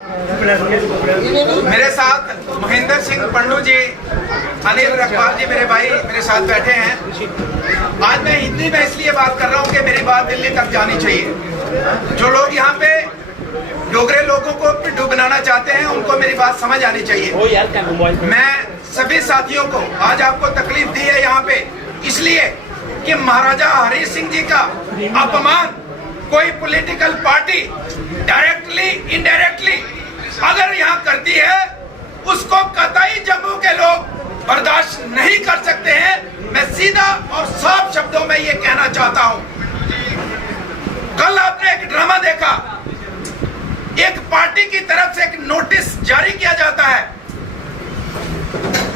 मेरे साथ महेंद्र सिंह पंडू जी, अनिल रखवाल जी मेरे भाई मेरे साथ बैठे हैं। आज मैं हिंदी में इसलिए बात कर रहा हूँ कि मेरी बात दिल्ली तक जानी चाहिए। जो लोग यहाँ पे डोगरे लोगों को पिट्ठू बनाना चाहते हैं उनको मेरी बात समझ आनी चाहिए। मैं सभी साथियों को आज आपको तकलीफ दी है यहाँ पे इसलिए कि महाराजा हरि सिंह जी का अपमान कोई पॉलिटिकल पार्टी डायरेक्टली इनडायरेक्टली अगर यहाँ करती है उसको कतई जम्मू के लोग बर्दाश्त नहीं कर सकते हैं। मैं सीधा और साफ शब्दों में ये कहना चाहता हूँ। कल आपने एक ड्रामा देखा, एक पार्टी की तरफ से एक नोटिस जारी किया जाता है,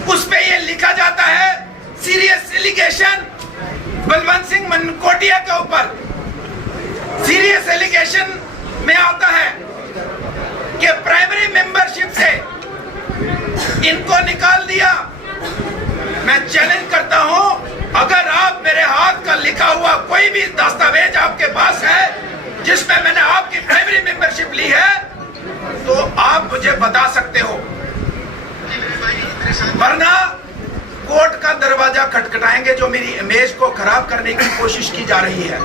उस पे ये लिखा जाता है सीरियस एलिगेशन बलवंत सिंह मनकोटिया के ऊपर। सीरियस एलिगेशन में आता है कि प्राइमरी मेंबरशिप से इनको निकाल दिया। मैं चैलेंज करता हूं, अगर आप मेरे हाथ का लिखा हुआ कोई भी दस्तावेज आपके पास है जिसमें मैंने आपकी प्राइमरी मेंबरशिप ली है तो आप मुझे बता सकते हो, वरना कोर्ट का दरवाजा खटखटाएंगे जो मेरी इमेज को खराब करने की कोशिश की जा रही है।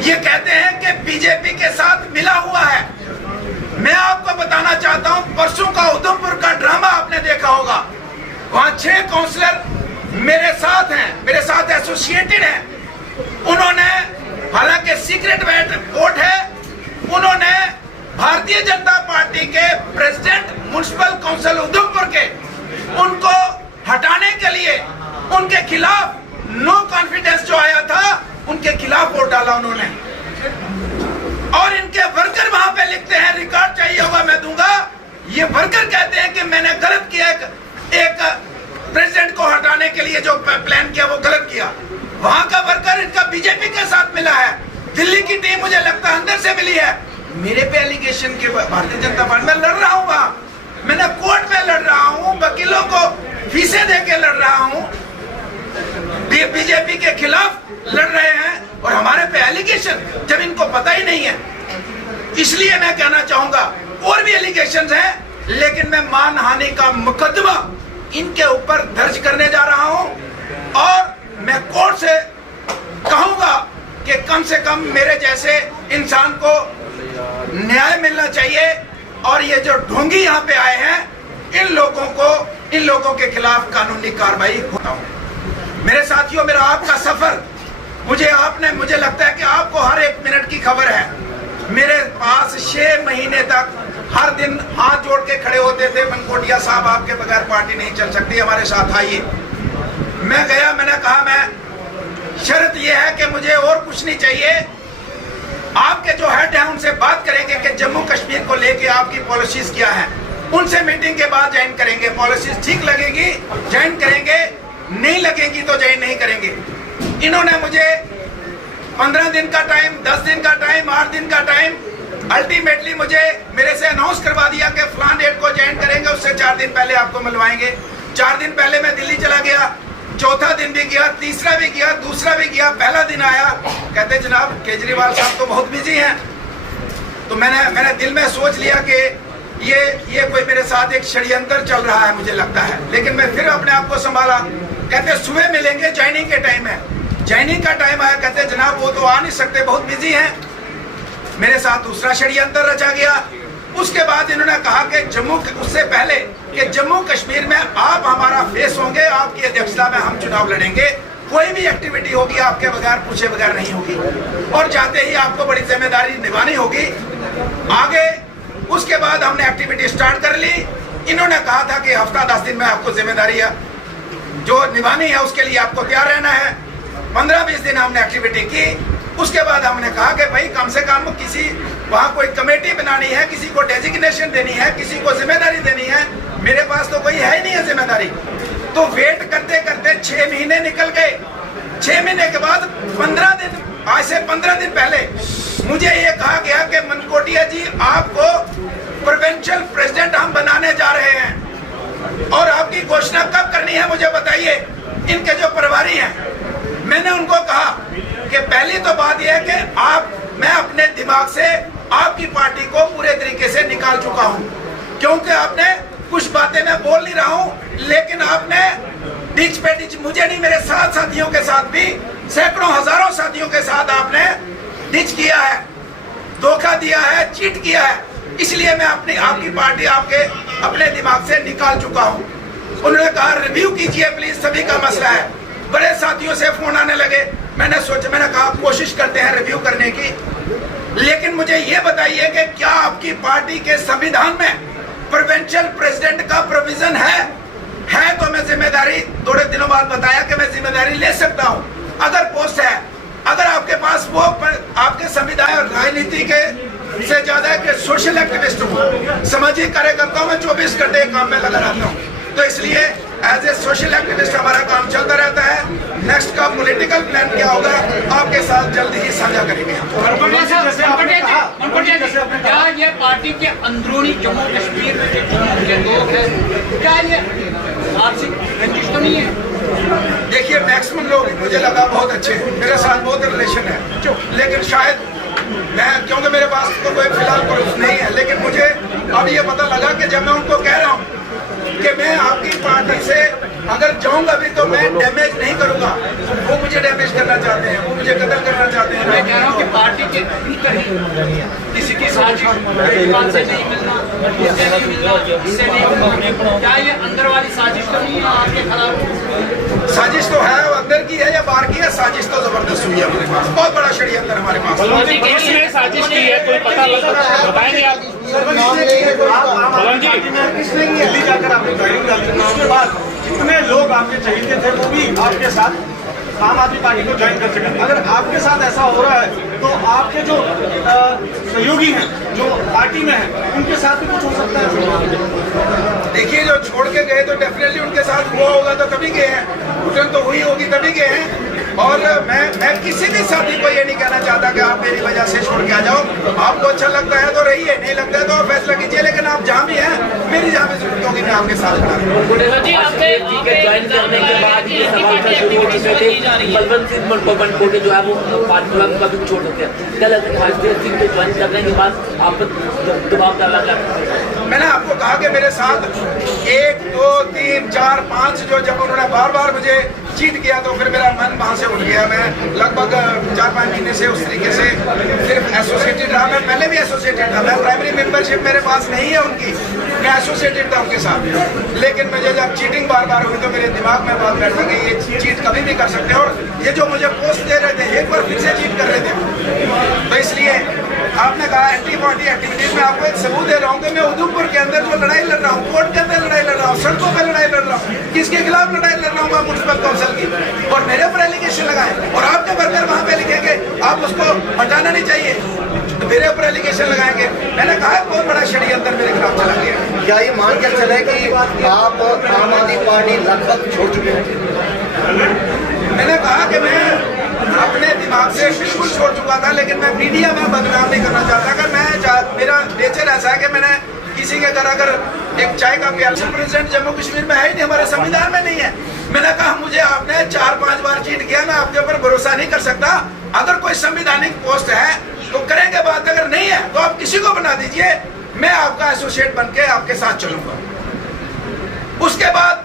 ये कहते हैं कि बीजेपी के साथ मिला हुआ है। मैं आपको बताना चाहता हूं, परसों का उधमपुर का ड्रामा आपने देखा होगा। वहां 6 काउंसलर मेरे साथ हैं, मेरे साथ एसोसिएटेड हैं। उन्होंने, हालांकि सीक्रेट वोट है, उन्होंने भारतीय जनता पार्टी के प्रेसिडेंट म्युनिसिपल काउंसिल उधमपुर के उनको हटाने के लिए उनके खिलाफ नो कॉन्फिडेंस जो आया था उनके खिलाफ वोट डाला उन्होंने। और इनके वर्कर वहां पे लिखते हैं, रिकॉर्ड चाहिए होगा मैं दूंगा, ये वर्कर कहते हैं कि मैंने गलत किया, एक प्रेसिडेंट को हटाने के लिए जो प्लान किया वो गलत किया। वहां का वर्कर इनका बीजेपी के साथ मिला है। दिल्ली की टीम मुझे लगता है अंदर से मिली है। मेरे पे एलिगेशन के भारतीय जनता पार्टी में लड़ रहा हूँ, वहां मैंने कोर्ट में लड़ रहा हूँ, वकीलों को फीसें दे के लड़ रहा हूँ, बीजेपी के खिलाफ लड़ रहे हैं और हमारे पे एलिगेशन जब इनको पता ही नहीं है। इसलिए मैं कहना चाहूंगा और भी एलिगेशन हैं, लेकिन मैं मानहानि का मुकदमा इनके ऊपर दर्ज करने जा रहा हूं और मैं कोर्ट से कहूंगा कि कम से कम मेरे जैसे इंसान को न्याय मिलना चाहिए और ये जो ढोंगी यहाँ पे आए हैं इन लोगों के खिलाफ कानूनी कार्रवाई होता हूं। मेरे साथियों, मेरा आपका सफर, मुझे लगता है कि आपको हर एक मिनट की खबर है। मेरे पास 6 महीने तक हर दिन हाथ जोड़ के खड़े होते थे, मनकोटिया साहब आपके बगैर पार्टी नहीं चल सकती, हमारे साथ आइए। मैं गया, मैंने कहा मैं शर्त यह है कि मुझे और कुछ नहीं चाहिए, आपके जो हेड हैं उनसे बात करेंगे कि जम्मू कश्मीर को लेके आपकी पॉलिसीज क्या है, उनसे मीटिंग के बाद ज्वाइन करेंगे। पॉलिसीज ठीक लगेगी ज्वाइन करेंगे, नहीं लगेगी तो ज्वाइन नहीं करेंगे। इन्होंने मुझे 15 दिन का टाइम, 10 दिन का टाइम, 8 दिन का टाइम, अल्टीमेटली मुझे मेरे से अनाउंस करवा दिया कि फलान डेट को ज्वाइन करेंगे, उससे 4 दिन पहले आपको मिलवाएंगे। 4 दिन पहले मैं दिल्ली चला गया, चौथा दिन भी गया, तीसरा भी गया, दूसरा भी गया। पहला दिन आया, कहते जनाब केजरीवाल साहब तो बहुत बिजी हैं। तो मैंने दिल में सोच लिया कि ये कोई मेरे साथ एक षड्यंत्र चल रहा है मुझे लगता है, लेकिन मैं फिर अपने आप को संभाला। कहते सुबह मिलेंगे, ज्वाइनिंग के टाइम है। ज्वाइनिंग का टाइम आया, कहते जनाब वो तो आ नहीं सकते, बहुत बिजी हैं। मेरे साथ दूसरा षड्यंत्र रचा गया। उसके बाद इन्होंने कहा कि उससे पहले कि जम्मू कश्मीर में आप हमारा फेस होंगे, आपकी अध्यक्षता में हम चुनाव लड़ेंगे, कोई भी एक्टिविटी होगी आपके बगैर पूछे बगैर नहीं होगी और जाते ही आपको बड़ी जिम्मेदारी निभानी होगी आगे। उसके बाद हमने एक्टिविटी स्टार्ट कर ली। इन्होंने कहा था कि हफ्ता 10 दिन में आपको जिम्मेदारी जो निभानी है उसके लिए आपको तैयार रहना है। 15-20 दिन हमने एक्टिविटी की। उसके बाद हमने कहा कि भाई कम से कम किसी वहाँ कोई कमेटी बनानी है, किसी को डेजिग्नेशन देनी है, किसी को जिम्मेदारी देनी है। मेरे पास तो कोई है ही नहीं है जिम्मेदारी। तो वेट करते करते 6 महीने निकल गए। 6 महीने के बाद 15 दिन, आज से 15 दिन पहले मुझे ये कहा गया कि मनकोटिया जी आपको प्रोविंशियल प्रेसिडेंट हम बनाने जा रहे हैं और आपकी घोषणा कब करनी है मुझे बताइए। इनके जो प्रभारी हैं, मैंने उनको कहा कि पहली तो बात यह है कि मैं अपने दिमाग से आपकी पार्टी को पूरे तरीके से निकाल चुका हूं, क्योंकि आपने कुछ बातें मैं बोल नहीं रहा हूं, लेकिन आपने डिच पे डिच, मुझे नहीं मेरे साथ साथियों के साथ भी, सैकड़ों हजारों साथियों के साथ आपने डिच किया है, धोखा दिया है, चीट किया है। इसलिए मैं आपकी पार्टी आपके अपने दिमाग से निकाल चुका हूं। उन्होंने कहा रिव्यू कीजिए प्लीज, सभी का मसला है। बड़े साथियों से फोन आने लगे, मैंने कहा कोशिश करते हैं रिव्यू करने की, लेकिन मुझे ये बताइए कि क्या आपकी पार्टी के संविधान में प्रोविंशियल प्रेसिडेंट का प्रोविजन है तो मैं जिम्मेदारी, थोड़े दिनों बाद बताया कि मैं जिम्मेदारी ले सकता हूं। अगर पोस्ट है, अगर आपके पास वो आपके संविधान और राजनीति के से ज्यादा है कि सोशल एक्टिविस्ट हूँ, सामाजिक कार्यकर्ता हूँ, मैं 24 घंटे काम में लगा रहता हूँ। तो इसलिए एज ए सोशल एक्टिविस्ट हमारा काम चलता रहता है। नेक्स्ट का पॉलिटिकल प्लान क्या होगा आपके साथ जल्द ही साझा करेंगे। क्या ये पार्टी के अंदरूनी जम्मू कश्मीर के लोग हैं, क्या ये आर्थिक रंजिश तो नहीं है? देखिए मैक्सिमम लोग मुझे लगा बहुत अच्छे हैं, मेरे साथ बहुत रिलेशन है, लेकिन शायद मैं, क्योंकि मेरे पास तो कोई फिलहाल प्रूफ नहीं है, लेकिन मुझे अब ये पता लगा कि जब मैं उनको कह रहा हूँ कि मैं आपकी पार्टी से अगर जाऊंगा भी तो मैं डैमेज नहीं करूंगा, वो मुझे डैमेज करना चाहते हैं, वो मुझे कत्ल करना चाहते हैं। मैं कह रहा हूँ कि पार्टी के भीतर ही किसी की साजिश से नहीं मिलना, इससे नहीं मिलना, इससे नहीं मिलना, क्या ये अंदर वाली साजिश तो नहीं है आपके खिलाफ? साजिश तो है, वो अंदर की है या बाहर की है, साजिश तो जबरदस्त हुई है हमारे पास, बहुत बड़ा षड्यंत्र हमारे पास। किसने साजिश की है, कोई पता बताएंगे आप? दिल्ली जाकर आपने ज्वाइनिंग डाली, उसके बाद जितने लोग आपके चहेते थे वो भी आपके साथ आम आदमी पार्टी को ज्वाइन कर सके। अगर आपके साथ ऐसा हो रहा है तो आपके जो सहयोगी हैं, जो पार्टी में हैं, उनके साथ भी कुछ हो सकता है। देखिए जो छोड़ के गए तो डेफिनेटली उनके साथ हुआ होगा तो तभी गए हैं, घुटन तो हुई होगी तभी गए हैं। और मैं किसी भी साथी को ये नहीं कहना चाहता कि आप मेरी वजह से छोड़ के आ जाओ, आपको अच्छा लगता है तो रहिए, नहीं लगता है तो आप फैसला कीजिए, लेकिन आप जहाँ भी हैं, मेरी जहाँ भी जरूरत होगी मैं आपके साथ खड़ा हूं। ज्वाइन करने के बाद ये सवाल था शुरू हो चुके थे, बलवंत सिंह मनकोटे जो है वो पार्टी कभी छोड़ सकते हैं, क्या लगता है हरदेव सिंह को ज्वाइन करने के बाद आप दबाव डाला जाए? मैंने आपको कहा कि मेरे साथ 1, 2, 3, 4, 5 जो जब उन्होंने बार बार मुझे चीट किया तो फिर मेरा मन वहाँ से उठ गया। मैं लगभग 4-5 महीने से उस तरीके से सिर्फ एसोसिएटेड रहा, मैं पहले भी एसोसिएटेड था, मैं प्राइमरी मेंबरशिप मेरे पास नहीं है उनकी, मैं एसोसिएटेड था उनके साथ, लेकिन मुझे जब चीटिंग बार बार हुई तो मेरे दिमाग में बात बैठ गई ये चीट कभी भी कर सकते हैं, और ये जो मुझे पोस्ट दे रहे थे एक बार फिर से चीट कर रहे थे। तो इसलिए आपने कहा एंटी पार्टी एक्टिविटीज में आपको एक सबूत दे रहा हूँ कि मैं उधमपुर के अंदर जो लड़ाई लड़ रहा हूँ, कोर्ट के अंदर लड़ाई लड़ रहा हूँ, सड़कों पर लड़ाई लड़ रहा हूँ, किसके खिलाफ लड़ाई लड़ रहा हूँ मैं म्युनिसिपल काउंसिल की, और मेरे ऊपर एलिगेशन लगाए और आपके वर्कर वहाँ पे लिखेंगे आप उसको हटाना नहीं चाहिए तो मेरे ऊपर एलिगेशन लगाएंगे। मैंने कहा बहुत बड़ा षड्यंत्र मेरे खिलाफ चला गया। क्या ये मान कर चले कि आप आम आदमी पार्टी लगभग छोड़ चुके हैं? मैंने कहा कि मैं अपने दिमाग से बिल्कुल छोड़ चुका था, लेकिन मैं मीडिया में बदनाम नहीं करना चाहता। अगर मैं, मेरा नेचर ऐसा है कि मैंने किसी के घर अगर एक चाय का प्याला, प्रेसिडेंट जम्मू कश्मीर में है ही नहीं, हमारे संविधान में नहीं है। मैंने कहा मुझे आपने 4-5 बार चीट किया, मैं आपके ऊपर भरोसा नहीं कर सकता। अगर कोई संविधानिक पोस्ट है तो करेंगे बात, अगर नहीं है तो आप किसी को बना दीजिए, मैं आपका एसोसिएट बन के आपके साथ चलूंगा। उसके बाद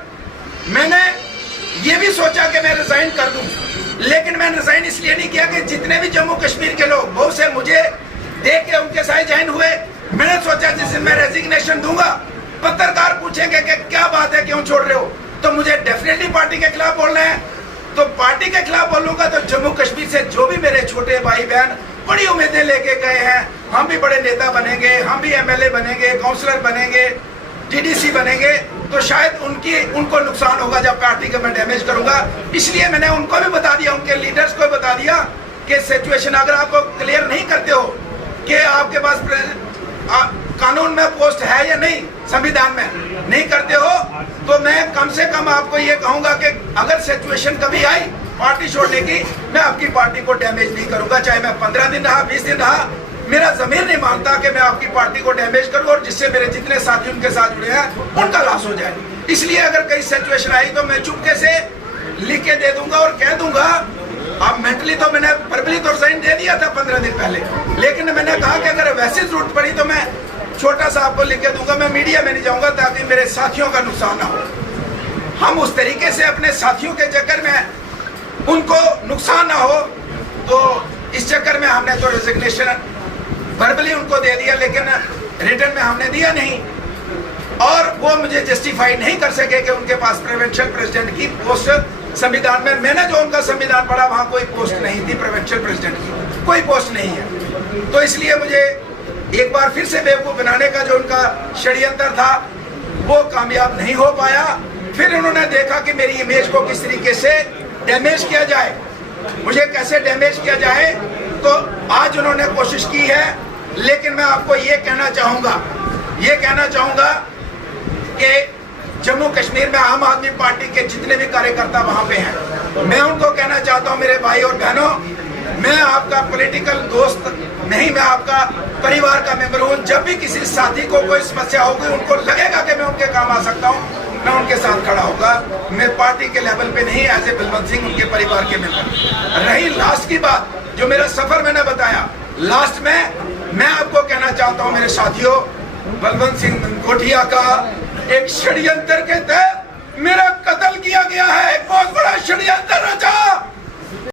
मैंने ये भी सोचा कि मैं रिजाइन कर दूं, लेकिन मैंने रिजाइन इसलिए नहीं किया कि जितने भी जम्मू कश्मीर के लोग बहुत से मुझे देख के उनके साथ ज्वाइन हुए, मैंने सोचा जिस दिन मैं रेजिग्नेशन दूंगा पत्रकार पूछेंगे कि क्या बात है, क्यों छोड़ रहे हो, तो मुझे डेफिनेटली पार्टी के खिलाफ बोलना है। तो पार्टी के खिलाफ बोलूंगा तो जम्मू कश्मीर से जो भी मेरे छोटे भाई बहन बड़ी उम्मीदें लेके गए हैं, हम भी बड़े नेता बनेंगे, हम भी एमएलए बनेंगे, काउंसलर बनेंगे, डीडीसी बनेंगे, तो शायद उनको नुकसान होगा जब पार्टी का मैं डैमेज करूंगा। इसलिए मैंने उनको भी बता दिया, उनके लीडर्स को बता दिया कि सिचुएशन अगर आपको क्लियर नहीं करते हो कि आपके पास कानून में पोस्ट है या नहीं, संविधान में नहीं करते हो, तो मैं कम से कम आपको ये कहूंगा कि अगर सिचुएशन कभी आई पार्टी छोड़ने की, मैं आपकी पार्टी को डैमेज नहीं करूंगा, चाहे मैं 15 दिन रहा, 20 दिन रहा, मेरा जमीर नहीं मानता कि मैं आपकी पार्टी को डैमेज करूं और जिससे मेरे जितने साथी उनके साथ जुड़े हैं उनका लॉस हो जाए। इसलिए अगर कई सिचुएशन आई तो मैं चुपके से लिख के दे दूंगा और कह दूंगा अब मेंटली तो मैंने वर्बली तो साइन दे दिया था 15 दिन पहले, लेकिन मैंने कहा कि अगर वैसी जरूरत पड़ी तो मैं छोटा सा आपको लिख के दूंगा, मैं मीडिया में नहीं जाऊंगा ताकि मेरे साथियों का नुकसान ना हो। हम उस तरीके से अपने साथियों के चक्कर में उनको नुकसान ना हो, तो इस चक्कर में हमने तो रेजिग्नेशन वर्बली उनको दे दिया, लेकिन रिटर्न में हमने दिया नहीं। और वो मुझे जस्टिफाई नहीं कर सके कि उनके पास प्रोविंशियल प्रेसिडेंट की पोस्ट संविधान में, मैंने जो उनका संविधान पढ़ा वहां कोई पोस्ट नहीं थी प्रोविंशियल प्रेसिडेंट की, कोई पोस्ट नहीं है। तो इसलिए मुझे एक बार फिर से बेवकूफ बनाने का जो उनका षड्यंत्र था वो कामयाब नहीं हो पाया। फिर उन्होंने देखा कि मेरी इमेज को किस तरीके से डैमेज किया जाए, मुझे कैसे डैमेज किया जाए, तो आज उन्होंने कोशिश की है। लेकिन मैं आपको ये कहना चाहूंगा कि जम्मू कश्मीर में आम आदमी पार्टी के जितने भी कार्यकर्ता वहां पे हैं, मैं उनको कहना चाहता हूं, मेरे भाई और बहनों, मैं आपका पॉलिटिकल दोस्त नहीं, मैं आपका परिवार का मेंबर हूं। जब भी किसी साथी को कोई समस्या होगी, उनको लगेगा कि मैं उनके काम आ सकता हूं, मैं उनके साथ खड़ा होगा। मैं पार्टी के लेवल पे नहीं, एज ए बलवंत सिंह उनके परिवार के मेंबर। रही लास्ट की बात, जो मेरा सफर मैंने बताया, लास्ट में मैं आपको कहना चाहता हूं मेरे साथियों, बलवंत सिंह कोठिया का एक षड्यंत्र के तहत मेरा कत्ल किया गया है। एक बहुत बड़ा षड्यंत्र रचा